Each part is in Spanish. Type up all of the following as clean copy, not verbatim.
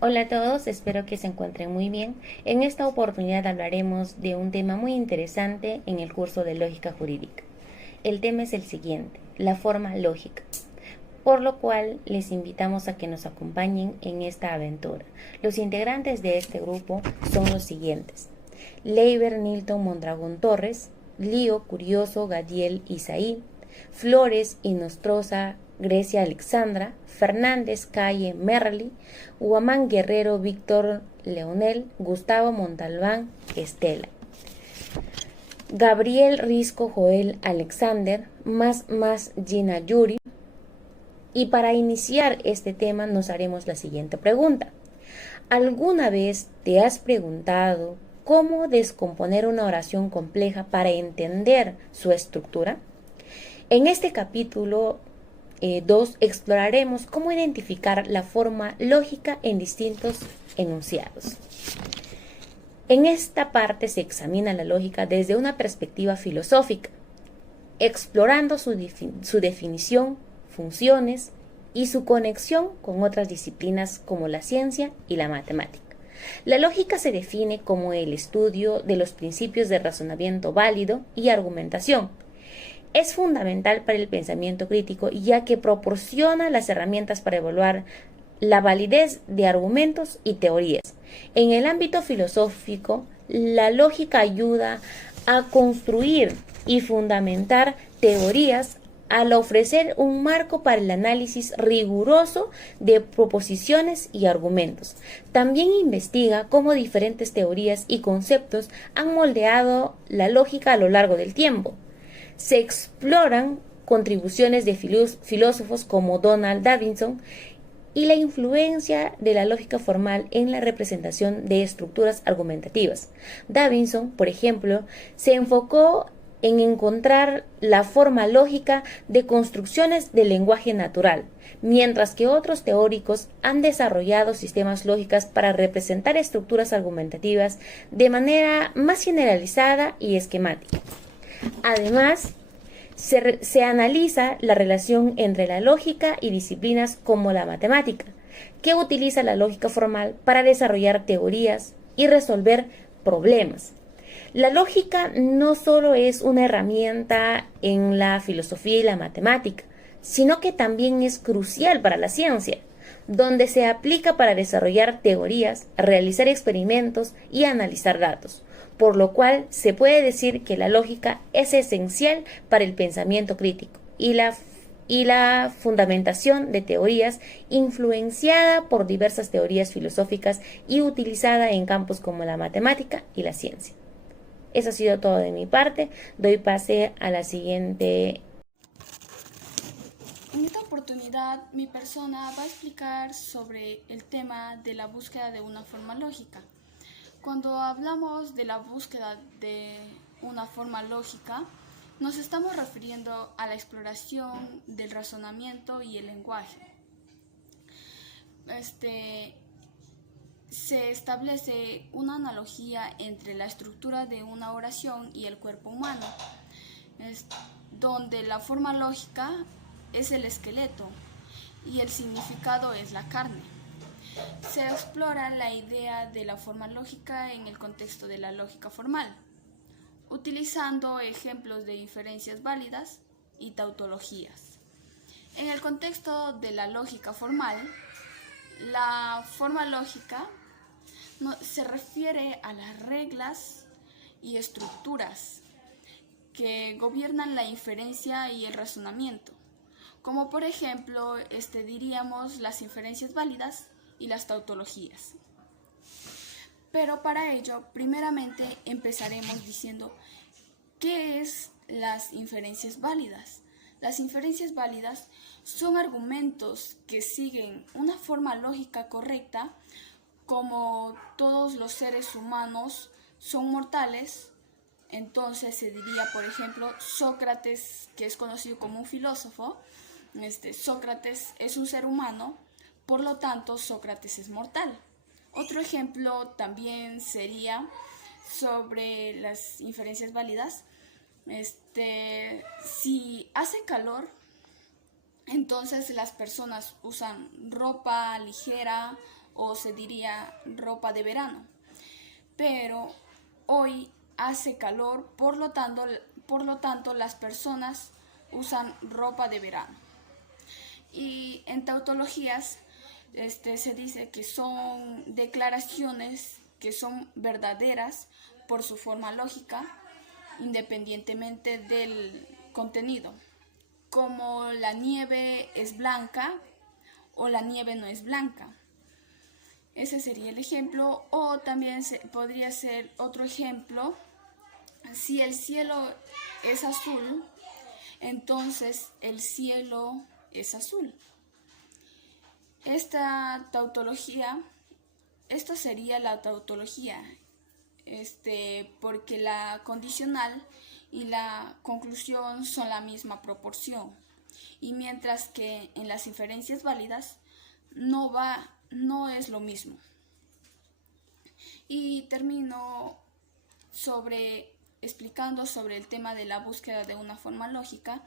Hola a todos, espero que se encuentren muy bien. En esta oportunidad hablaremos de un tema muy interesante en el curso de Lógica Jurídica. El tema es el siguiente, la forma lógica, por lo cual les invitamos a que nos acompañen en esta aventura. Los integrantes de este grupo son los siguientes: Leiber Nilton Mondragón Torres, Lío Curioso Gadiel Isaí, Flores y Nostroza Grecia Alexandra, Fernández Calle Merli, Huamán Guerrero Víctor Leonel, Gustavo Montalbán Estela, Gabriel Risco Joel Alexander, más Gina Yuri. Y para iniciar este tema nos haremos la siguiente pregunta. ¿Alguna vez te has preguntado cómo descomponer una oración compleja para entender su estructura? En este capítulo 2 exploraremos cómo identificar la forma lógica en distintos enunciados. En esta parte se examina la lógica desde una perspectiva filosófica, explorando su definición, funciones y su conexión con otras disciplinas como la ciencia y la matemática. La lógica se define como el estudio de los principios de razonamiento válido y argumentación. Es fundamental para el pensamiento crítico ya que proporciona las herramientas para evaluar la validez de argumentos y teorías. En el ámbito filosófico, la lógica ayuda a construir y fundamentar teorías al ofrecer un marco para el análisis riguroso de proposiciones y argumentos. También investiga cómo diferentes teorías y conceptos han moldeado la lógica a lo largo del tiempo. Se exploran contribuciones de filósofos como Donald Davidson y la influencia de la lógica formal en la representación de estructuras argumentativas. Davidson, por ejemplo, se enfocó en encontrar la forma lógica de construcciones del lenguaje natural, mientras que otros teóricos han desarrollado sistemas lógicos para representar estructuras argumentativas de manera más generalizada y esquemática. Además, se analiza la relación entre la lógica y disciplinas como la matemática, que utiliza la lógica formal para desarrollar teorías y resolver problemas. La lógica no solo es una herramienta en la filosofía y la matemática, sino que también es crucial para la ciencia, donde se aplica para desarrollar teorías, realizar experimentos y analizar datos, por lo cual se puede decir que la lógica es esencial para el pensamiento crítico y la fundamentación de teorías, influenciada por diversas teorías filosóficas y utilizada en campos como la matemática y la ciencia. Eso ha sido todo de mi parte. Doy pase a la siguiente. En esta oportunidad, mi persona va a explicar sobre el tema de la búsqueda de una forma lógica. Cuando hablamos de la búsqueda de una forma lógica, nos estamos refiriendo a la exploración del razonamiento y el lenguaje. Se establece una analogía entre la estructura de una oración y el cuerpo humano, donde la forma lógica es el esqueleto y el significado es la carne. Se explora la idea de la forma lógica en el contexto de la lógica formal, utilizando ejemplos de inferencias válidas y tautologías. En el contexto de la lógica formal, la forma lógica se refiere a las reglas y estructuras que gobiernan la inferencia y el razonamiento, como por ejemplo diríamos las inferencias válidas y las tautologías. Pero para ello, primeramente empezaremos diciendo ¿qué es las inferencias válidas? Las inferencias válidas son argumentos que siguen una forma lógica correcta. Como todos los seres humanos son mortales, entonces se diría, por ejemplo, Sócrates, que es conocido como un filósofo, Sócrates es un ser humano, por lo tanto Sócrates es mortal. Otro ejemplo también sería sobre las inferencias válidas. Si hace calor, entonces las personas usan ropa ligera o se diría ropa de verano. Pero hoy hace calor, por lo tanto las personas usan ropa de verano. Y en tautologías se dice que son declaraciones que son verdaderas por su forma lógica, independientemente del contenido, como la nieve es blanca o la nieve no es blanca. Ese sería el ejemplo, o también podría ser otro ejemplo: si el cielo es azul, entonces el cielo es azul. Esta sería la tautología, porque la condicional y la conclusión son la misma proporción, y mientras que en las inferencias válidas no es lo mismo. Y termino explicando sobre el tema de la búsqueda de una forma lógica.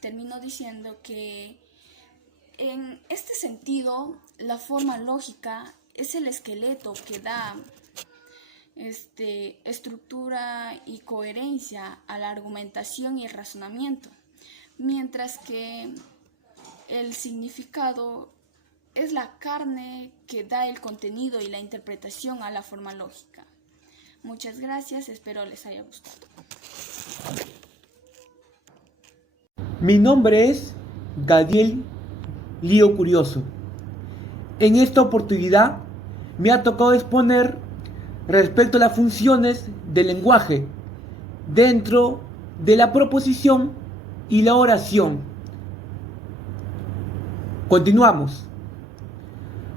Termino diciendo que en este sentido la forma lógica es el esqueleto que da estructura y coherencia a la argumentación y el razonamiento, mientras que el significado es la carne que da el contenido y la interpretación a la forma lógica. Muchas gracias, espero les haya gustado. Mi nombre es Gadiel Lío Curioso. En esta oportunidad me ha tocado exponer respecto a las funciones del lenguaje dentro de la proposición y la oración. Continuamos.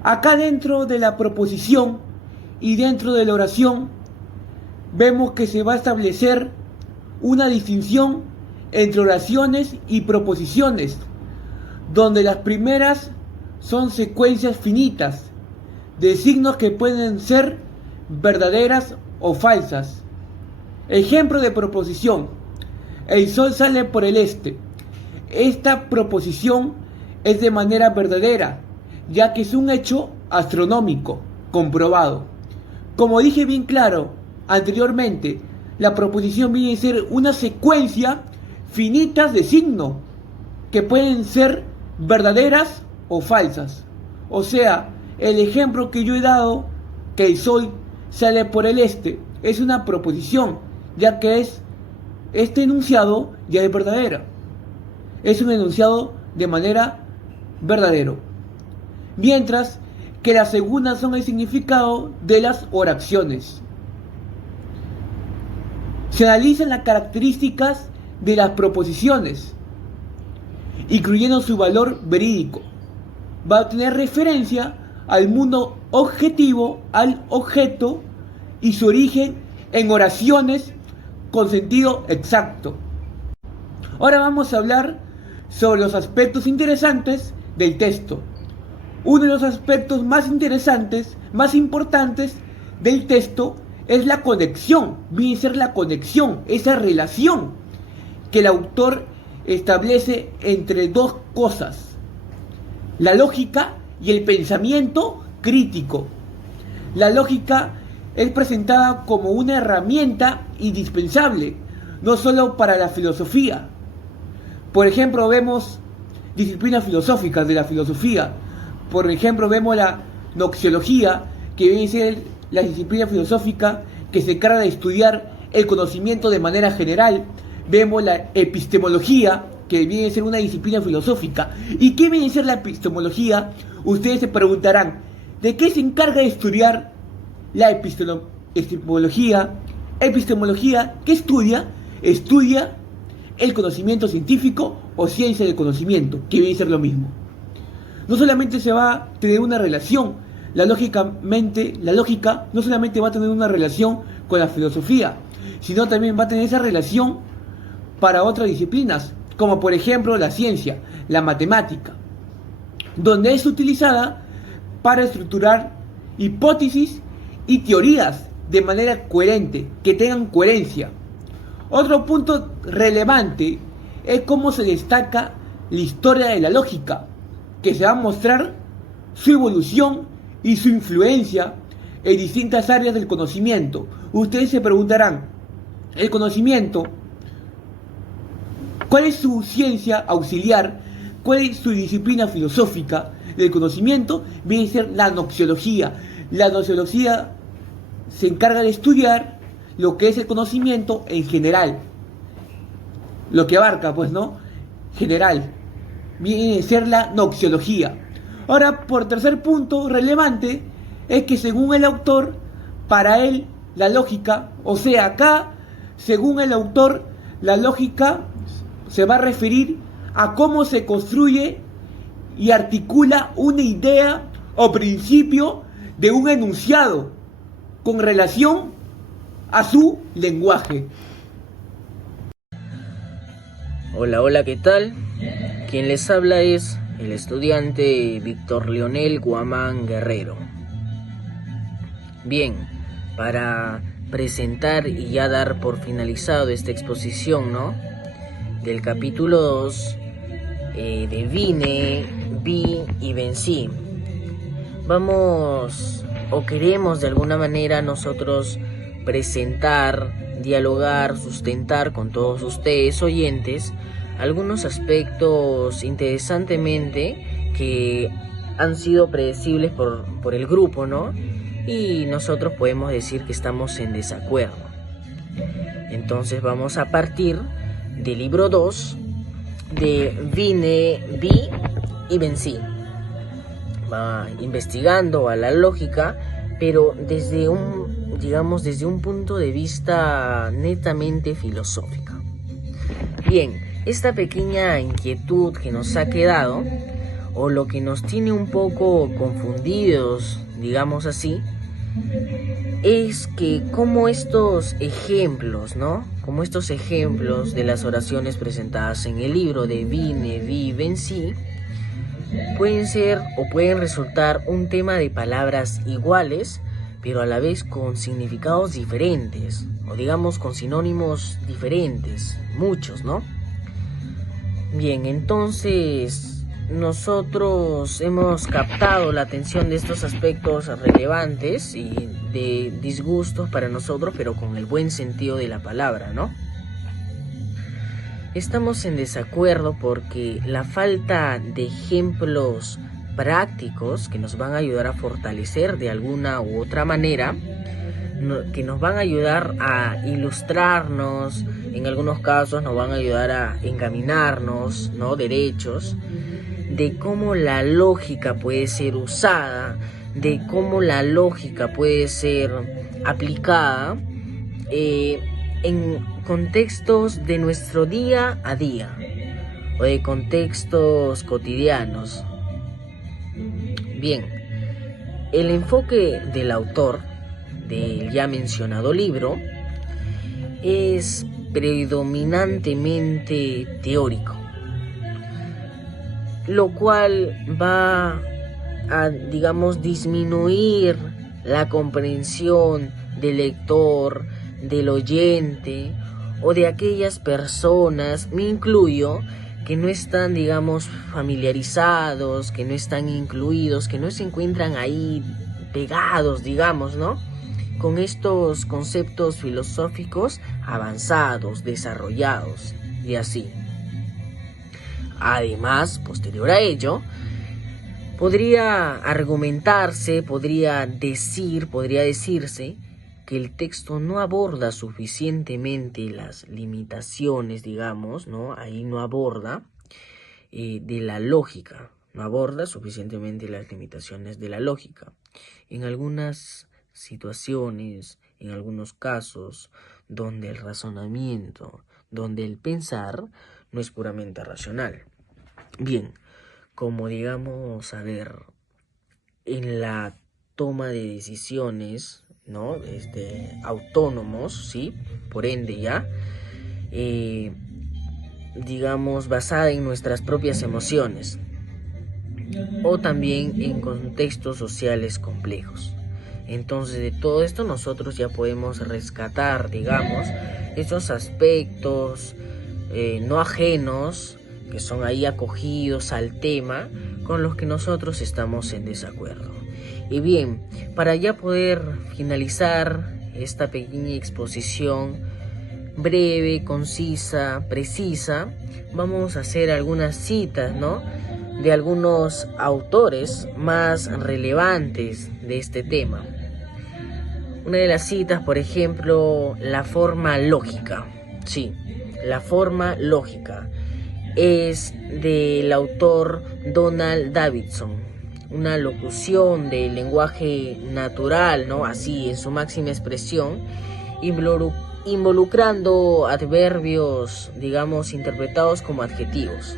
Acá dentro de la proposición y dentro de la oración vemos que se va a establecer una distinción entre oraciones y proposiciones, donde las primeras son secuencias finitas de signos que pueden ser verdaderas o falsas. Ejemplo de proposición: el sol sale por el este. Esta proposición es de manera verdadera, ya que es un hecho astronómico comprobado. Como dije bien claro anteriormente, la proposición viene a ser una secuencia finitas de signos que pueden ser verdaderas o falsas. O sea, el ejemplo que yo he dado, que el sol sale por el este, es una proposición, ya que este enunciado ya es verdadero. Es un enunciado de manera verdadero. Mientras que las segundas son el significado de las oraciones. Se analizan las características de las proposiciones, incluyendo su valor verídico. Va a tener referencia al mundo objetivo, al objeto y su origen en oraciones con sentido exacto. Ahora vamos a hablar sobre los aspectos interesantes del texto. Uno de los aspectos más interesantes, más importantes del texto es la conexión. Viene a ser la conexión, esa relación que el autor establece entre dos cosas: la lógica y el pensamiento crítico. La lógica es presentada como una herramienta indispensable, no solo para la filosofía. Por ejemplo, vemos disciplinas filosóficas de la filosofía. Por ejemplo, vemos la noxiología, que viene a ser la disciplina filosófica que se encarga de estudiar el conocimiento de manera general. Vemos la epistemología, que viene a ser una disciplina filosófica. ¿Y qué viene a ser la epistemología? Ustedes se preguntarán, ¿de qué se encarga de estudiar la epistemología? Epistemología, ¿qué estudia? Estudia el conocimiento científico o ciencia del conocimiento, que viene a ser lo mismo. No solamente se va a tener una relación, la lógica no solamente va a tener una relación con la filosofía, sino también va a tener esa relación para otras disciplinas, como por ejemplo la ciencia, la matemática, donde es utilizada para estructurar hipótesis y teorías de manera coherente, que tengan coherencia. Otro punto relevante es cómo se destaca la historia de la lógica, que se va a mostrar su evolución y su influencia en distintas áreas del conocimiento. Ustedes se preguntarán, el conocimiento, ¿cuál es su ciencia auxiliar? ¿Cuál es su disciplina filosófica del conocimiento? Viene a ser la noxiología. La noxiología se encarga de estudiar lo que es el conocimiento en general. Lo que abarca, pues, ¿no? General. Viene a ser la noxiología. Ahora, por tercer punto relevante, es que según el autor, para él, la lógica, o sea, acá, según el autor, la lógica se va a referir a cómo se construye y articula una idea o principio de un enunciado con relación a su lenguaje. Hola, hola, ¿qué tal? Quien les habla es el estudiante Víctor Leonel Guamán Guerrero. Bien, para presentar y ya dar por finalizado esta exposición, ¿no?, del capítulo 2 de Vine, Vi y Vencí. Vamos, o queremos de alguna manera nosotros presentar, dialogar, sustentar con todos ustedes oyentes algunos aspectos interesantemente que han sido predecibles por el grupo, ¿no? Y nosotros podemos decir que estamos en desacuerdo. Entonces vamos a partir del libro 2 de Vine, Vi y Vencí. Va investigando a la lógica, pero desde un punto de vista netamente filosófico. Bien, esta pequeña inquietud que nos ha quedado, o lo que nos tiene un poco confundidos, digamos así, es que como estos ejemplos, ¿no?, como estos ejemplos de las oraciones presentadas en el libro de Vine, Vi, Vencí, pueden ser o pueden resultar un tema de palabras iguales, pero a la vez con significados diferentes, o digamos con sinónimos diferentes, muchos, ¿no? Bien, entonces nosotros hemos captado la atención de estos aspectos relevantes y de disgustos para nosotros, pero con el buen sentido de la palabra, ¿no? Estamos en desacuerdo porque la falta de ejemplos prácticos que nos van a ayudar a fortalecer de alguna u otra manera, que nos van a ayudar a ilustrarnos, en algunos casos nos van a ayudar a encaminarnos, ¿no?, derechos, de cómo la lógica puede ser usada, de cómo la lógica puede ser aplicada en contextos de nuestro día a día o de contextos cotidianos. Bien, el enfoque del autor del ya mencionado libro es predominantemente teórico, lo cual va a, digamos, disminuir la comprensión del lector, del oyente o de aquellas personas, me incluyo, que no están, digamos, familiarizados, que no están incluidos, que no se encuentran ahí pegados, digamos, ¿no?, con estos conceptos filosóficos avanzados, desarrollados y así. Además, posterior a ello, podría argumentarse, podría decirse que el texto no aborda suficientemente las limitaciones, digamos, ¿no? Ahí no aborda de la lógica, no aborda suficientemente las limitaciones de la lógica. En algunas situaciones, en algunos casos, donde el razonamiento, donde el pensar no es puramente racional. Bien, como digamos, a ver, en la toma de decisiones, ¿no?, autónomos, ¿sí?, por ende ya, digamos, basada en nuestras propias emociones, o también en contextos sociales complejos. Entonces, de todo esto nosotros ya podemos rescatar, digamos, esos aspectos no ajenos, que son ahí acogidos al tema, con los que nosotros estamos en desacuerdo. Y bien, para ya poder finalizar esta pequeña exposición breve, concisa, precisa, vamos a hacer algunas citas, ¿no?, de algunos autores más relevantes de este tema. Una de las citas, por ejemplo, la forma lógica. Sí, la forma lógica es del autor Donald Davidson. Una locución del lenguaje natural, ¿no?, así en su máxima expresión, involucrando adverbios, digamos, interpretados como adjetivos.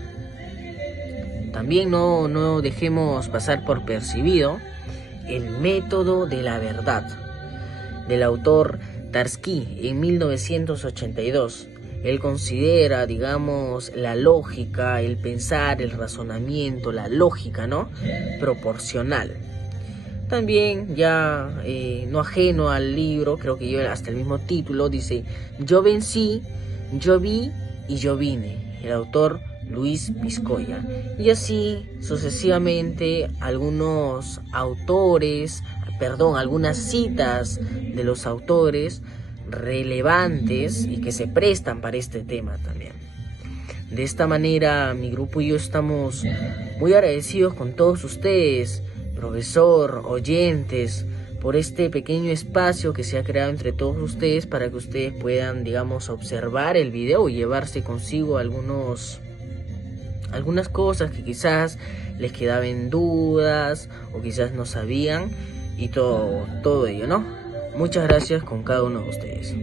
También no dejemos pasar por percibido el método de la verdad, del autor Tarski en 1982. Él considera, digamos, la lógica, el pensar, el razonamiento, la lógica, ¿no?, proporcional. También ya no ajeno al libro, creo que lleva hasta el mismo título, dice: yo vencí, yo vi y yo vine. El autor Luis Piscoya. Y así sucesivamente algunas citas de los autores relevantes y que se prestan para este tema también. De esta manera, mi grupo y yo estamos muy agradecidos con todos ustedes, profesor, oyentes, por este pequeño espacio que se ha creado entre todos ustedes para que ustedes puedan, digamos, observar el video y llevarse consigo algunas cosas que quizás les quedaban dudas o quizás no sabían, y todo ello, ¿no? Muchas gracias con cada uno de ustedes.